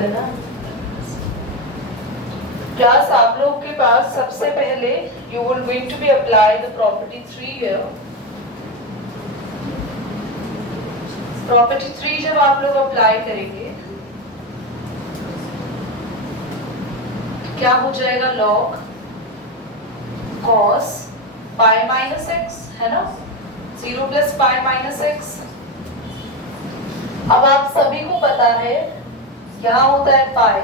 है ना क्लास। आप लोग के पास सबसे पहले you will going to be apply the property 3 here. Property 3 जब आप लोग अप्लाई करेंगे क्या हो जाएगा, log cos pi minus x, है ना, 0 प्लस पाई माइनस एक्स। अब आप सभी को पता है यहाँ होता है पाई,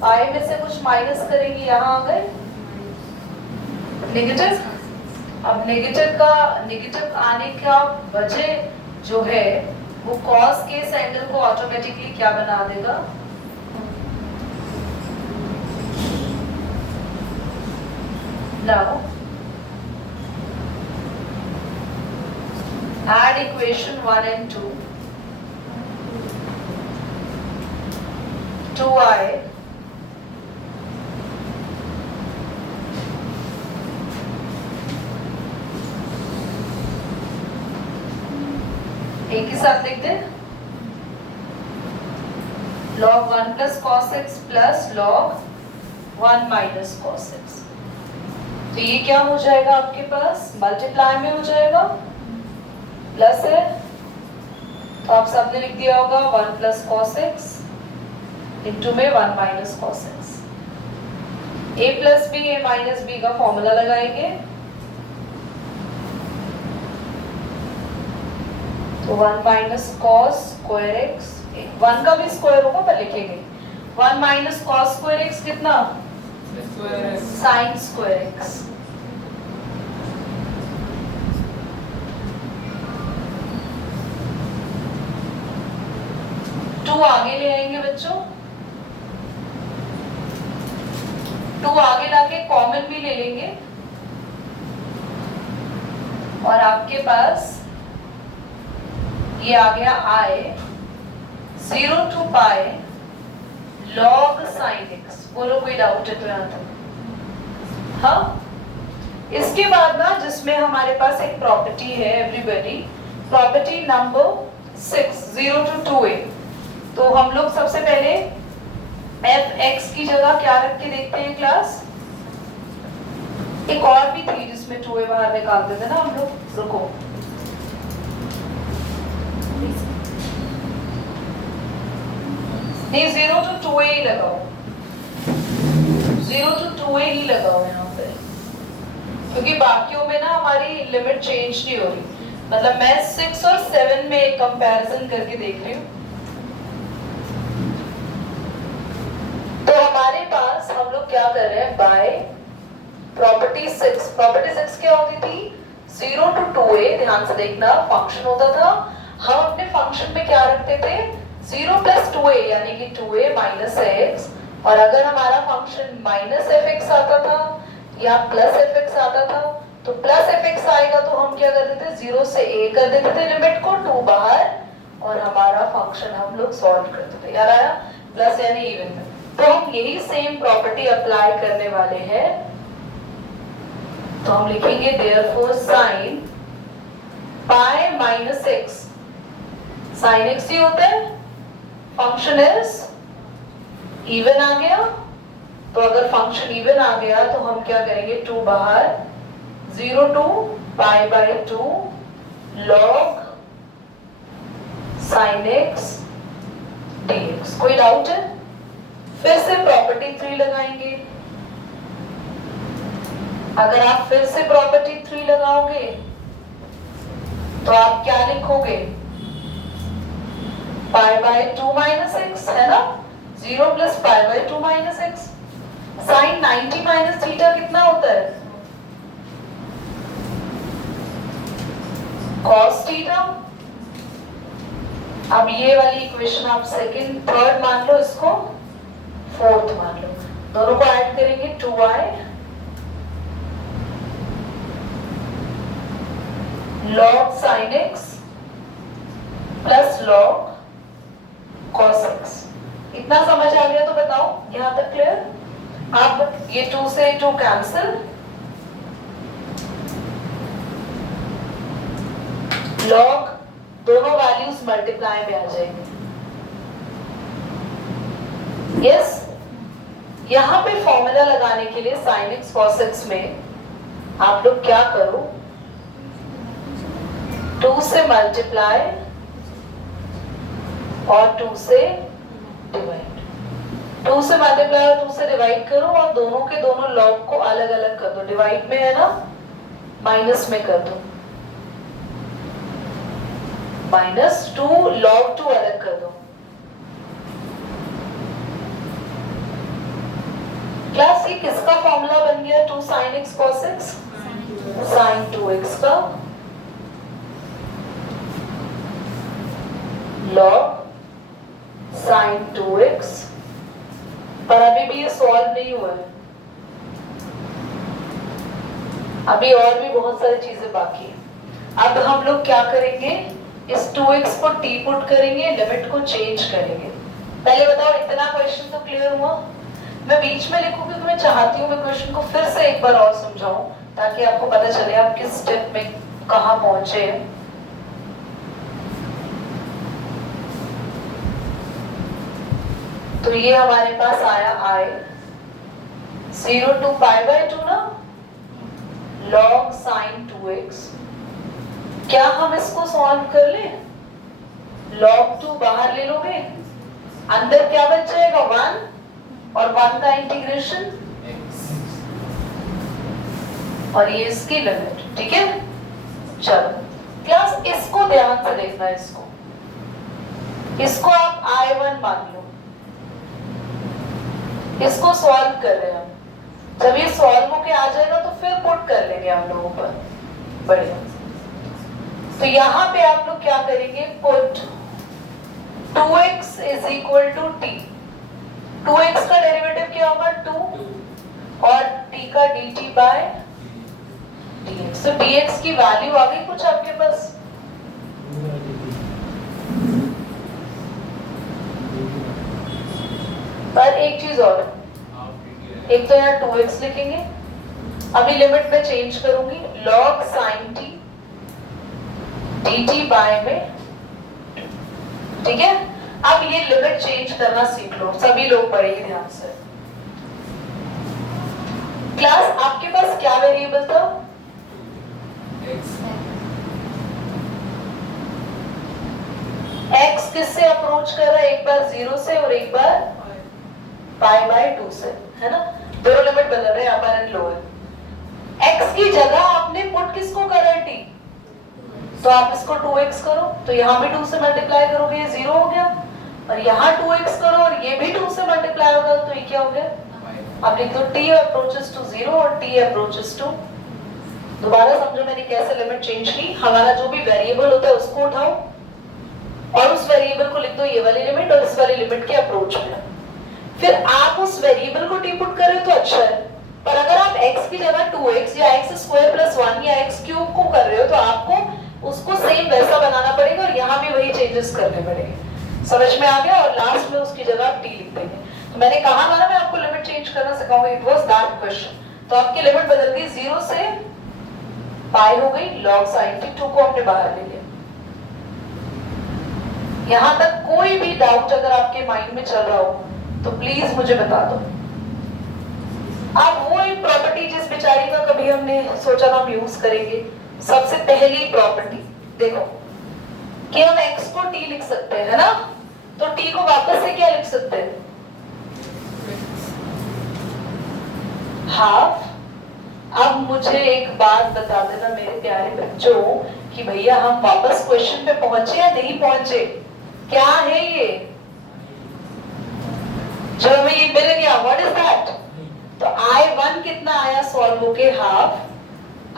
पाई में से कुछ माइनस करेंगे, यहाँ आ गए नेगेटिव। अब नेगेटिव आने का वजह जो है वो कॉस के इस एंगल को ऑटोमेटिकली क्या बना देगा, now add equation 1 and 2, 2i एक ही साथ लिख दे, log 1 plus cos x plus log 1 minus cos x। तो ये क्या हो जाएगा आपके पास, मल्टीप्लाई में हो जाएगा, प्लस है तो आप सबने लिख दिया होगा 1 प्लस cos x इंटू में 1 minus cos x। a plus b a minus b का फॉर्मूला लगाएंगे तो 1 माइनस cos स्क्वायर x, 1 का भी स्क्वायर होगा पर लिखेंगे 1 माइनस cos स्क्वायर x कितना, साइन स्क्वायर x। टू आगे ले आएंगे बच्चों, 2 आगे लाके कॉमन भी ले लेंगे और आपके पास ये आ गया i 0 to pi log sin x। बोलो कोई डाउट है तो यहाँ तक? हाँ, इसके बाद ना जिसमें हमारे पास एक प्रॉपर्टी है everybody, property number 6 0 to 2a। तो हम लोग सबसे पहले f(x) की जगह क्या रख के देखते हैं क्लास, एक और भी थी जिसमें 2a बाहर निकालते थे ना हम लोग, रुको नहीं 0 to 2a ही लगाओ, 0 to 2a ही लगाओ यहाँ पे, क्योंकि बाकियों में ना हमारी लिमिट चेंज नहीं हो रही। मतलब मैं 6 और 7 में एक कंपैरिजन करके देख रही हूँ। तो हमारे पास हम लोग क्या कर रहे हैं, बाय प्रॉपर्टी 6, प्रॉपर्टी 6 क्या होती थी, 0 to 2a, ध्यान से देखना, फंक्शन होता था। हम अपने फंक्शन में क्या रखते थे, 0 प्लस 2a यानी कि 2a माइनस x, और अगर हमारा फंक्शन माइनस fx आता था या प्लस fx आता था तो प्लस fx आएगा तो हम क्या करते थे, 0 से a कर देते थे लिमिट को, 2 बाहर, और हमारा फंक्शन हम लोग सॉल्व करते थे। यार आया, प्लस यानी इवन में। तो हम यही सेम प्रॉपर्टी अप्लाई करने वाले हैं, तो हम लिखेंगे therefore sine pi minus x, sine x ही होता है, फंक्शन इज इवन आ गया। तो अगर फंक्शन इवन आ गया तो हम क्या करेंगे, 2 बाहर, 0 to pi by 2 log sin x dx। कोई डाउट है? फिर से प्रॉपर्टी 3 लगाएंगे। अगर आप फिर से प्रॉपर्टी 3 लगाओगे तो आप क्या लिखोगे, पाई बाय 2 माइनस एक्स, है ना, 0 plus pi by 2 minus x. Sine 90 minus theta कितना होता है, कॉस थीटा। अब ये वाली इक्वेशन आप सेकंड थर्ड मान लो, इसको फोर्थ मान लो, दोनों को ऐड करेंगे 2i log sin x plus log cos x। इतना समझ आ गया तो बताओ, यहां तक क्लियर? अब ये 2 से 2 कैंसिल, log दोनों वैल्यूज मल्टीप्लाई में आ जाएंगे। यस, यहाँ पे फॉर्मूला लगाने के लिए sin x cos x में आप लोग क्या करो, 2 से मल्टीप्लाई और 2 से डिवाइड, 2 से मल्टीप्लाई और 2 से डिवाइड करो और दोनों के दोनों लॉग को अलग अलग कर दो। डिवाइड में है ना, माइनस में कर दो, -2 log 2 अलग कर दो। क्लास ये किसका फॉर्मूला बन गया? 2 sin x cos x, sin 2x का log sin 2x, पर अभी भी ये सॉल्व नहीं हुआ है, अभी और भी बहुत सारी चीजें बाकी है। अब हम लोग क्या करेंगे, इस 2x को t पुट करेंगे, लिमिट को चेंज करेंगे। पहले बताओ इतना क्वेश्चन तो क्लियर हुआ? मैं बीच में लिखूं क्योंकि मैं चाहती हूँ मैं क्वेश्चन को फिर से एक बार और समझाऊं ताकि आपको पता चले आप किस स्टेप में कहां पहुंचे हैं। तो ये हमारे पास आया I 0 to π/2 ना, log sin 2x। क्या हम इसको सॉल्व कर ले? log 2 बाहर ले लोगे, अंदर क्या बच जाएगा? 1 और 1 का इंटीग्रेशन और ये इसकी लिमिट। ठीक है, चलो क्लास इसको ध्यान से देखना, इसको आप I1 मान लो, इसको सॉल्व कर रहे हैं हम। जब ये सॉल्व होके आ जाएगा तो फिर पुट कर लेंगे हम लोगों पर। बढ़िया, तो यहाँ पे आप लोग क्या करेंगे, put 2x is equal to t। 2x का डेरिवेटिव क्या होगा? 2 और t का dt बाय dx। तो dx की वैल्यू आ गई कुछ आपके पास? पर एक चीज और, एक तो यहाँ 2x लिखेंगे, अभी लिमिट में चेंज करूंगी, log sin t dt by में, ठीक है। अब ये लिमिट चेंज करना सीख लो, सभी लोग पढ़ेंगे ध्यान से। क्लास आपके पास क्या वेरिएबल था? x किससे अप्रोच कर रहा है? एक बार 0 से और एक बार π/2 से, है ना? दोनों लिमिट बदल रहे हैं, अपर एंड लोअर। x की जगह आपने पुट किसको करा है? t। तो आप इसको 2x करो, तो यहाँ भी 2 से मल्टीप्लाई करोगे, ये 0 हो गया, और यहाँ 2x करो और ये भी 2 से मल्टीप्लाई होगा, तो ये क्या हो गया? अब लिख दो t अप्रोचेस टू 0 और t अप्रोचेस टू। दोबारा समझो मैंने कैसे लिमिट चेंज की। हमारा जो भी वेरिएबल होता है उसको उठाओ और उस वेरिएबल को लिख दो ये वाली लिमिट और इस वाली लिमिट के अप्रोच में। फिर आप उस वेरिएबल को t पुट कर रहे हो तो अच्छा है, पर अगर आप x की जगह 2x या x² + 1 या x³ को कर रहे हो तो आपको उसको सेम वैसा बनाना पड़ेगा और यहाँ भी वही चेंजेस करने पड़ेंगे। समझ में आ गया? और लास्ट में उसकी जगह आप t लिख देंगे। तो मैंने कहा था ना मैं आपको लिमिट चेंज करना सिखाऊंगा, इट वाज दैट क्वेश्चन। तो आपकी लिमिट बदल गई, 0 से पाई हो गई, log sin t, 2 को हमने बाहर ले लिया। यहाँ तक कोई भी डाउट अगर आपके माइंड में चल रहा हो तो प्लीज मुझे बता दो। अब वो एक प्रॉपर्टी जिस बेचारी का कभी हमने सोचा ना हम यूज करेंगे, सबसे पहली प्रॉपर्टी देखो कि हम x को t लिख सकते हैं, है ना? तो t को वापस से क्या लिख सकते हैं? हाफ। अब मुझे एक बात बता देना मेरे प्यारे बच्चों कि भैया हम वापस क्वेश्चन पे पहुंचे या नहीं पहुंचे? क्या है ये जो हमें ये मिल गया? What is that? तो I1 कितना आया सॉल्व होके? Half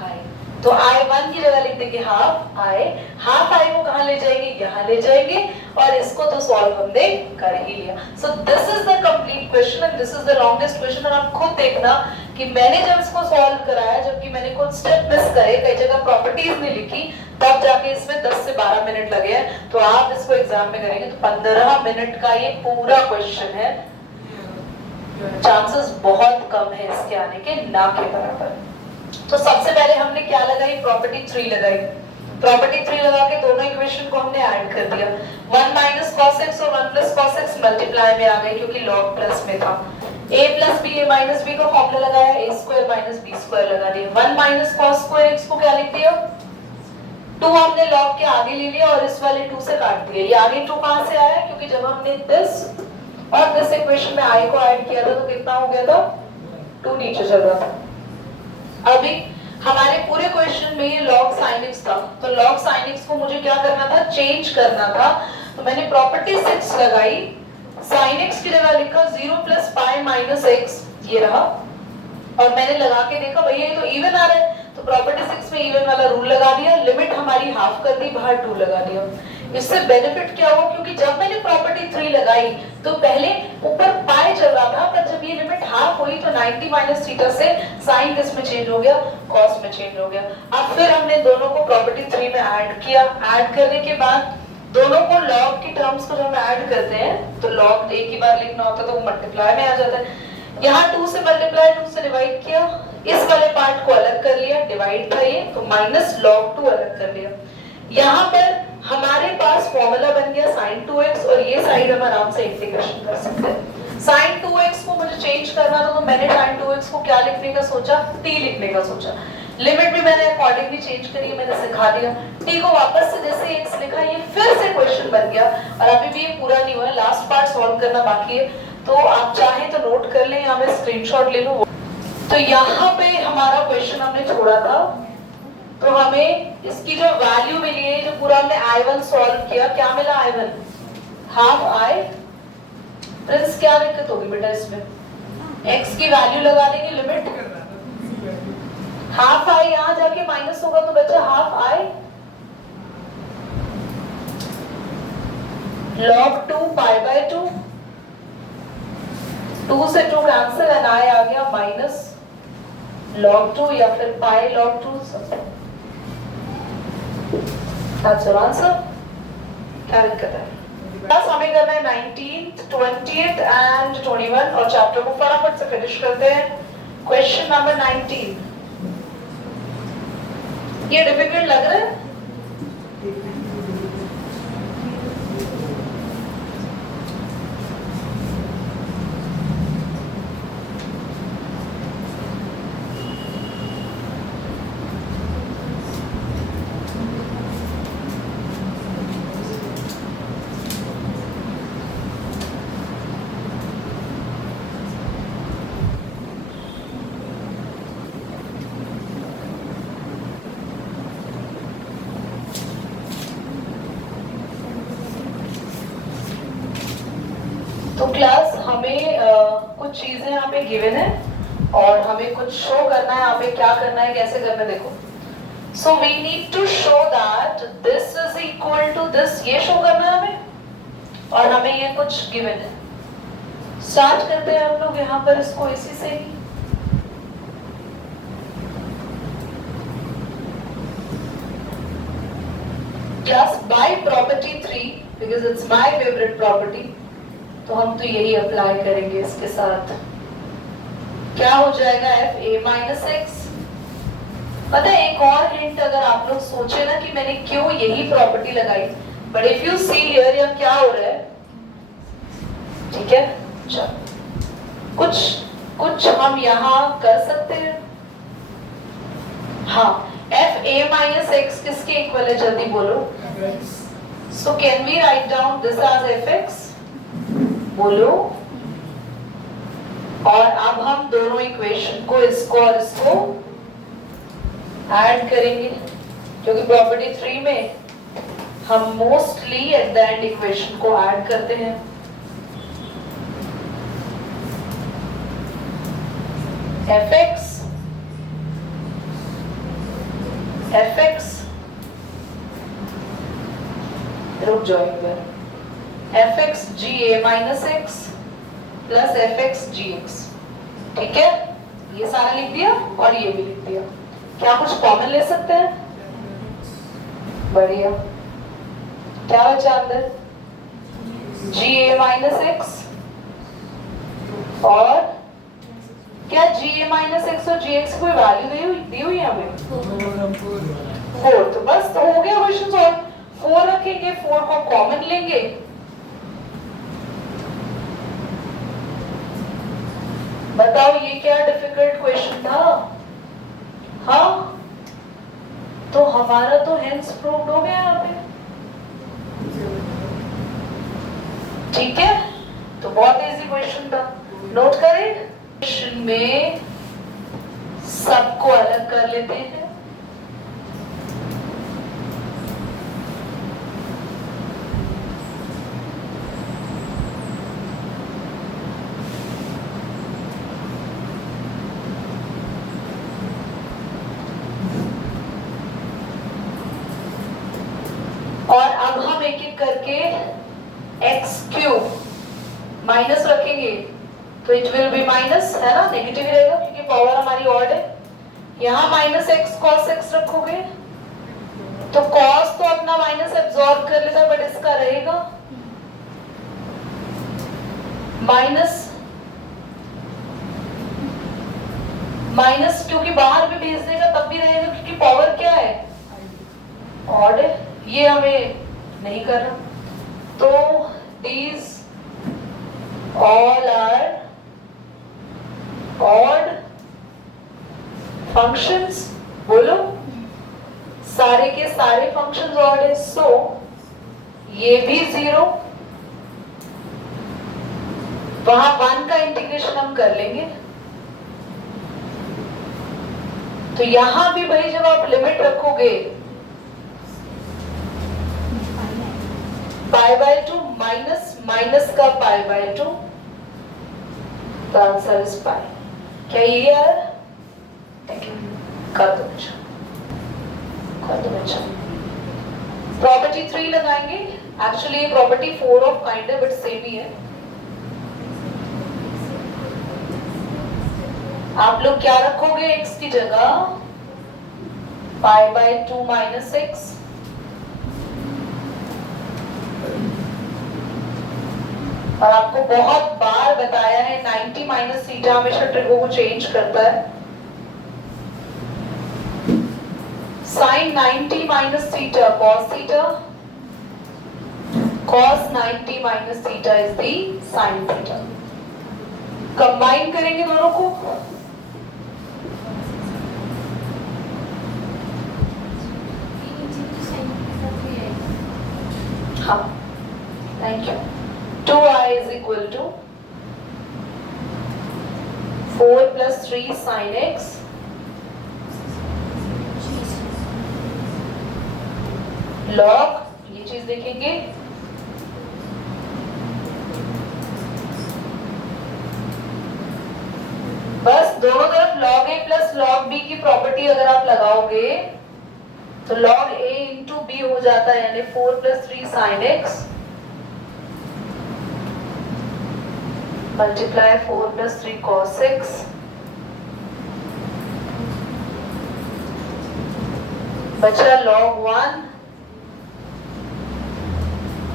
I। तो I1 की जगह लिख देंगे हाफ I। हाफ I को कहां ले जाएंगे? यहां ले जाएंगे, और इसको तो सॉल्व हमने कर ही लिया। So this is the complete question and this is the longest question. और आप खुद देखना कि मैंने जब इसको सॉल्व कराया, जबकि मैंने कुछ स्टेप मिस करे, कई जगह प्रॉपर्टीज नहीं लिखी, तब जाके इसमें 10 से 12 मिनट लगे हैं। तो आप इसको एग्जाम में करेंगे तो 15 मिनट का ये पूरा क्वेश्चन है। चांसेस बहुत कम है इसके आने के, ना के बराबर। तो सबसे पहले हमने क्या लगाई? प्रॉपर्टी 3 लगाई। प्रॉपर्टी 3 लगा के दोनों इक्वेशन को हमने ऐड कर दिया। 1 माइनस कॉस एक्स और 1 प्लस कॉस एक्स मल्टीप्लाई में आ गए क्योंकि लॉग प्लस में था। a plus b, a minus b का फॉर्मूला लगाया, a square minus b square लगा दिया। 1 माइनस कॉस स्क्वायर एक्स को क्या लिख दिया, 2 हमने लॉग के आगे ले लिया और इस वाले 2 से काट दिया। ये आगे 2 कहां से आया, क्योंकि जब हमने दिस और दिस इक्वेशन में i को ऐड किया था तो कितना हो गया था, 2 नीचे चल रहा था। अभी हमारे पूरे क्वेश्चन में ये log sin x था, तो log sin x को मुझे क्या करना था, चेंज करना था। तो मैंने प्रॉपर्टी 6 लगाई, sin x की जगह लिखा 0 प्लस पाई माइनस x, ये रहा। और मैंने लगा के देखा भैया ये तो इवन आ रहा है, तो प्रॉपर्टी 6 में इवन वाला रूल लगा दिया, लिमिट हमारी हाफ कर दी, बाहर 2 लगा दिया। इससे बेनिफिट क्या हुआ, क्योंकि जब मैंने प्रॉपर्टी 3 लगाई तो पहले ऊपर पाई चल रहा था, पर जब ये लिमिट हाफ हुई तो 90 माइनस थीटा से साइन किस में चेंज हो गया, कॉस में चेंज हो गया। अब फिर हमने दोनों को प्रॉपर्टी 3 में ऐड किया। ऐड करने के बाद दोनों को लॉग की टर्म्स को जब ऐड करते हैं तो लॉग एक ही बार लिखना होता है तो वो मल्टीप्लाई में आ जाता है। यहाँ 2 से मल्टीप्लाई, 2 से डिवाइड किया, इस वाले पार्ट को अलग कर लिया, डिवाइड था ये, तो माइनस लॉग 2 अलग कर लिया। यहाँ पर हमारे पास फॉर्मूला बन गया sin 2x और ये साइड हम आराम से इंटीग्रेशन कर सकते हैं। sin 2x को मुझे चेंज करना था तो मैंने sin 2x को क्या लिखने का सोचा, t लिखने का सोचा। लिमिट भी मैंने अकॉर्डिंगली चेंज करी, मैंने सिखा दिया। t को वापस से जैसे x लिखा, ये फिर से क्वेश्चन बन गया और अभी भी ये पूरा नहीं हुआ है, लास्ट पार्ट सॉल्व करना बाकी है। तो आप चाहें तो नोट कर लें, यहाँ मैं स्क्रीनशॉट ले लूं। तो यहाँ पे हमारा क्वेश्चन हमने छोड़ा था, तो हमें इसकी जो वैल्यू मिली है, जो पूरा हमने I1 सॉल्व किया, क्या मिला I1, हाफ I। प्रिंस क्या दिक्कत होगी बेटा इसमें, x की वैल्यू लगा देंगे, लिमिट हाफ I, यहाँ जाके माइनस होगा तो बचा half I log 2 pi by 2, 2 से 2 कैंसिल एंड I आ गया माइनस log 2 या फिर पाई log 2। That's your answer. क्या दिक्कत है? बस हमें करना है 19th, 20th and 21 और चैप्टर को फटाफट से फिनिश करते हैं। क्वेश्चन नंबर 19, ये डिफिकल्ट लग रहा है? तो क्लास हमें कुछ चीजें यहाँ पे गिवन है और हमें कुछ शो करना है, यहाँ पे क्या करना है, कैसे करना है, देखो। So we need to show that this is equal to this, ये शो करना है हमें, और हमें ये कुछ गिवन है। स्टार्ट करते हैं हम लोग यहाँ पर इसको इसी से ही। Class by property 3, because it's my favourite property, तो हम तो यही अप्लाई करेंगे इसके साथ। क्या हो जाएगा एफ ए माइनस एक्स। पता है एक और हिंट, अगर आप लोग सोचे ना कि मैंने क्यों यही प्रॉपर्टी लगाई, but if you see here या क्या हो रहा है, ठीक है, चलो कुछ हम यहाँ कर सकते हैं। हाँ, एफ ए माइनस एक्स किसके इक्वल है, जल्दी बोलो। So can we write down this as f x, बोलो। और अब हम दोनों इक्वेशन को, इसको और इसको ऐड करेंगे, क्योंकि प्रॉपर्टी 3 में हम mostly at the end equation को ऐड करते हैं। एफ एक्स रुक जाओ एक बार, F X G A minus X plus F X G X, ठीक है, ये सारा लिख दिया और ये भी लिख दिया। क्या कुछ कॉमन ले सकते हैं? बढ़िया, क्या बचा अंदर, जी ए माइनस एक्स, और क्या जी ए माइनस एक्स और जी एक्स कोई वैल्यू दी हुई है हमें, 4, तो बस तो हो गया क्वेश्चन सॉल्व। 4 रखेंगे, कॉमन लेंगे। बताओ ये क्या डिफिकल्ट क्वेश्चन था? हाँ, तो हमारा तो हेंस प्रूव्ड हो गया यहाँ पे। ठीक है, तो बहुत इजी क्वेश्चन था, नोट करें। क्वेश्चन में सबको अलग कर लेते हैं। और अब हम एक एक करके एक्स क्यूब माइनस रखेंगे, तो इट विल बी माइनस, है ना, नेगेटिव ही रहेगा क्योंकि पावर हमारी ऑड है। यहाँ माइनस एक्स कॉस एक्स रखोगे तो कॉस तो अपना माइनस एब्जॉर्ब कर लेता है, बट इसका रहेगा माइनस माइनस, क्योंकि बाहर भी भेज देगा तब भी रहेगा क्योंकि पावर क्या है, ऑड है। ये हमें नहीं करना, तो these all are odd functions। बोलो, सारे के सारे फंक्शंस ऑड है, सो ये भी 0, वहां 1 का इंटीग्रेशन हम कर लेंगे। तो यहां भी भाई जब आप लिमिट रखोगे पाई बाय 2 माइनस माइनस का पाई बाय 2, तो आंसर इज पाई। क्या ये यार? कर दो बच्चा। प्रॉपर्टी 3 लगाएंगे, एक्चुअली ये प्रॉपर्टी 4 ऑफ काइंड है बट सेम ही है। आप लोग क्या रखोगे x की जगह? पाई बाय 2 माइनस एक्स, और आपको बहुत बार बताया है 90 माइनस थीटा हमेशा ट्रिगो को चेंज करता है। Sine 90 minus theta cos theta, cos 90 minus theta is the sine theta. Combine करेंगे दोनों को, हाँ, thank you. 2i is equal to 4 plus 3 sin x log, ये चीज देखेंगे, बस दोनों तरफ log a plus log b की प्रॉपर्टी अगर आप लगाओगे तो log a into b हो जाता है, यानी 4 plus 3 sin x multiply 4 plus 3 cos x बचा log 1,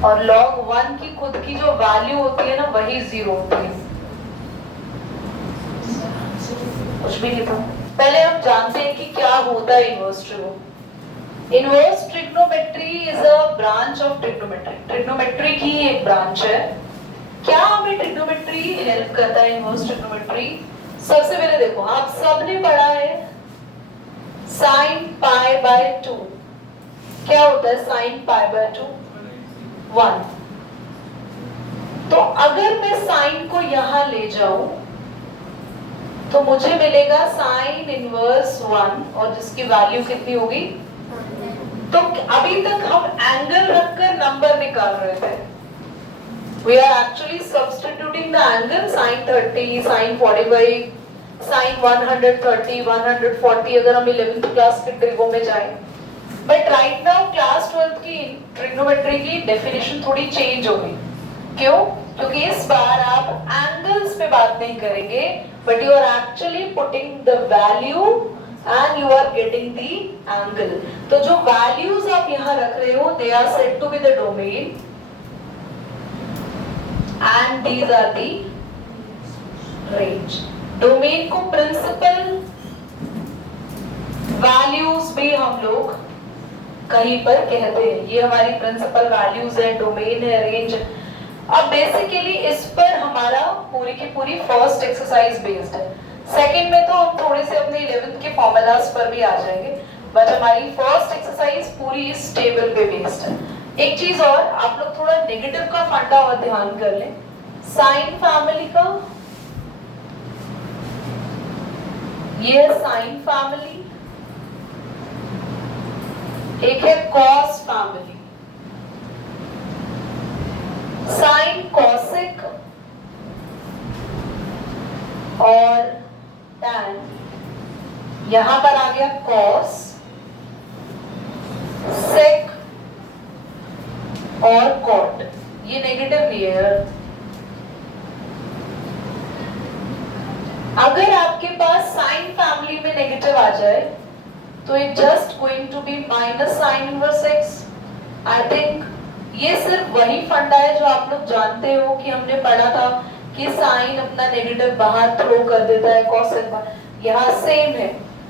और log 1 की खुद की जो वैल्यू होती है ना वही 0 होती है। कुछ भी नहीं था। पहले हम जानते हैं कि क्या होता है inverse trigo. Inverse trigonometry is a branch of trigonometry, trigonometry की एक ब्रांच है। क्या हमें ट्रिग्नोमेट्री हेल्प करता है? इनवर्स ट्रिग्नोमेट्री सबसे पहले देखो, आप सबने पढ़ा है साइन पाई बाय 2, क्या होता है साइन पाई बाय 2? 1। तो अगर मैं साइन को यहां ले जाऊं तो मुझे मिलेगा साइन इनवर्स 1, और जिसकी वैल्यू कितनी होगी? तो अभी तक हम एंगल रखकर नंबर निकाल रहे थे। We are actually substituting the angle sin 30, sin 45, sin 130, 140 अगर हम 11th क्लास के ट्रिगो में जाएं। But right now class 12th की ट्रिग्नोमेट्री की डेफिनेशन थोड़ी चेंज हो गई। क्यों? क्योंकि इस बार आप एंगल्स पे बात नहीं करेंगे, but you are actually putting the value and you are getting the angle. तो जो वैल्यूज आप यहाँ रख रहे हो they are said to be the domain and these are the range। Domain को प्रिंसिपल वैल्यूज भी हम लोग कहीं पर कहते हैं। ये हमारी प्रिंसिपल वैल्यूज है, डोमेन है, रेंज। अब बेसिकली इस पर हमारा पूरी की पूरी फर्स्ट एक्सरसाइज बेस्ड है। सेकंड में तो हम थोड़े से अपने 11th के फॉर्मूलाज पर भी आ जाएंगे, बट हमारी फर्स्ट एक्सरसाइज पूरी इस टेबल पे बेस्ड है। एक चीज और, आप लोग थोड़ा नेगेटिव का फंडा और ध्यान कर लें। साइन फैमिली का, ये है साइन फैमिली, एक है कॉस फैमिली। साइन कॉसिक और टैन, यहां पर आ गया कॉस, सेक और कॉट। ये नेगेटिव नहीं है। अगर आपके पास साइन फैमिली में नेगेटिव आ जाए तो it just going to be minus sine inverse x. I think ये सिर्फ वही फंडा है जो आप लोग जानते हो कि हमने पढ़ा था कि साइन अपना नेगेटिव बाहर थ्रो कर देता है, कॉस यहाँ सेम है।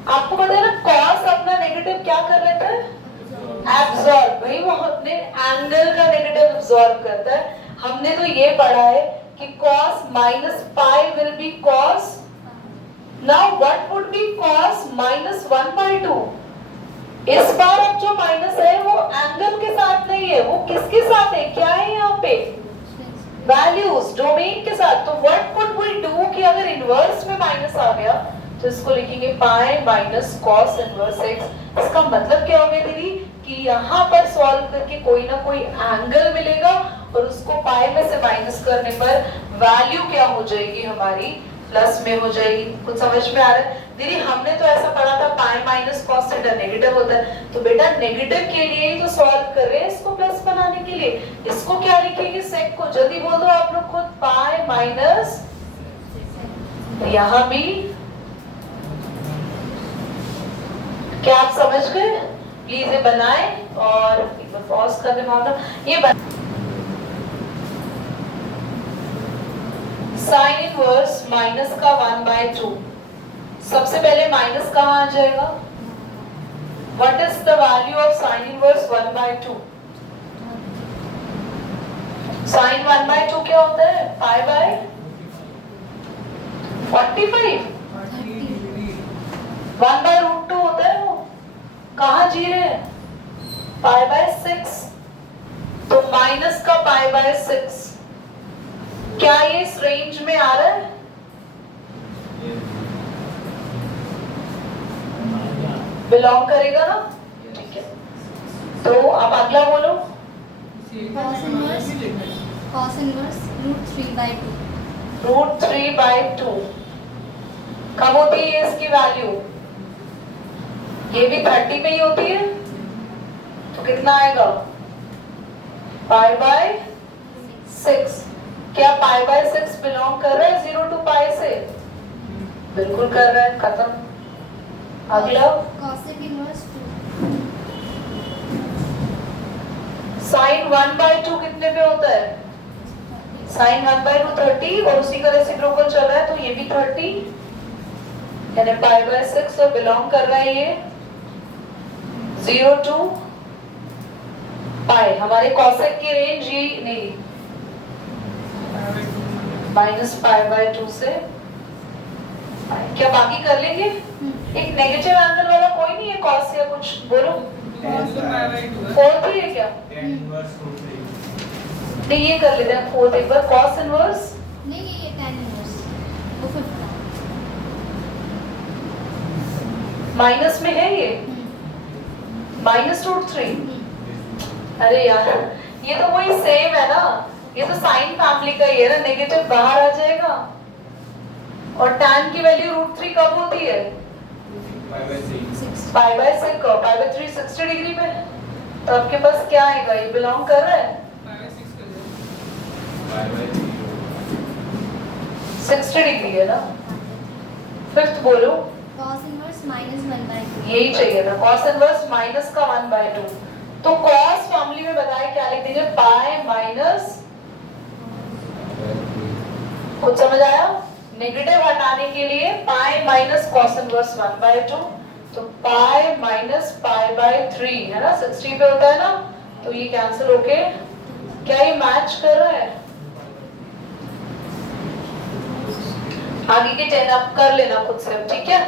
आपको पता है ना, कॉस अपना नेगेटिव क्या कर लेता है, एब्सॉर्ब। भाई वो अपने एंगल का नेगेटिव एब्सॉर्ब करता है। हमने तो ये पढ़ा है कि cos minus pi will be cos. Now what would be cos minus 1/2? इस बार अब जो माइनस है वो एंगल के साथ नहीं है, वो किसके साथ है, क्या है यहाँ पे, वैल्यूज, डोमेन के साथ। तो व्हाट वुड वी डू कि अगर इनवर्स में माइनस आ गया तो इसको लिखेंगे pi minus cos inverse x. इसका मतलब क्या हो गया दीदी कि यहाँ पर सॉल्व करके कोई ना कोई एंगल मिलेगा और उसको पाई में से माइनस करने पर वैल्यू क्या हो जाएगी, हमारी प्लस में हो जाएगी। कुछ समझ में आ रहा है दीदी? हमने तो ऐसा पढ़ा था pi minus cos theta negative होता है, तो बेटा नेगेटिव के लिए ही तो सॉल्व कर रहे हैं इसको प्लस बनाने के लिए। इसको क्या लिखेंगे, सेक को। जल्दी बोल दो आप लोग खुद, पाई माइनस, यहाँ भी क्या आप समझ गए? प्लीज ये बनाए और एक बार पॉज कर दे। ये साइन इनवर्स माइनस का 1/2। सबसे पहले माइनस कहाँ आ जाएगा? What is the value of sine inverse 1/2? Sine 1/2 क्या होता है? पाई बाय 45, 1/√2 होता है वो। कहाँ जी रहे हैं? Pi by 6। तो माइनस का पाई बाय 6 क्या ये इस रेंज में आ रहा है? बिलोंग करेगा ना? ठीक है, तो अब अगला बोलो। cos inverse √3/2। √3/2 कब होती है इसकी वैल्यू? ये भी 30 पे ही होती है, तो कितना आएगा? Pi by 6। क्या पाई बाय 6 बिलोंग कर रहा है 0 to पाई से? बिल्कुल कर रहा है, खत्म। अगला cosec inverse 2। साइन 1/2 कितने पे होता है? साइन 1/2 30, और उसी का रेसिप्रोकल चल रहा है तो ये भी 30, यानी पाई बाय 6 तो बिलोंग कर रहा है ये 0 to पाई। हमारे कॉसेक की रेंज ये नहीं, माइनस पाई बाय 2 से पाई। क्या बाकी कर लेंगे? एक नेगेटिव एंगल वाला कोई नहीं है कॉस या कुछ, बोलो। 4 ही है क्या? नहीं, ये कर लेते हैं 4 एक बार। कॉस इनवर्स नहीं, ये tan inverse वो 50। माइनस में है ये, -√3। अरे यार, ये तो वही सेम है ना, ये तो साइन फैमिली का ही है ना, नेगेटिव बाहर आ जाएगा। और tan की वैल्यू √3 कब होती है? पाई बाय 6 को, पाई बाय 3 60 डिग्री में। तो आपके पास क्या आएगा? ये बिलोंग कर रहा है 60 डिग्री है ना। फिफ्थ बोलो। cos inverse -1/2। यही चाहिए था, cos इनवर्स माइनस का 1/2। तो cos फैमिली में बताए क्या लिख दीजिए? पाई माइनस, कुछ समझ आया? नेगेटिव हटाने के लिए पाई माइनस cos इनवर्स 1/2। तो पाई माइनस पाई बाय 3 है ना, 60 पे होता है ना, तो ये कैंसिल होके क्या ये मैच कर रहा है? आगे के 10 आप कर लेना खुद से, ठीक है।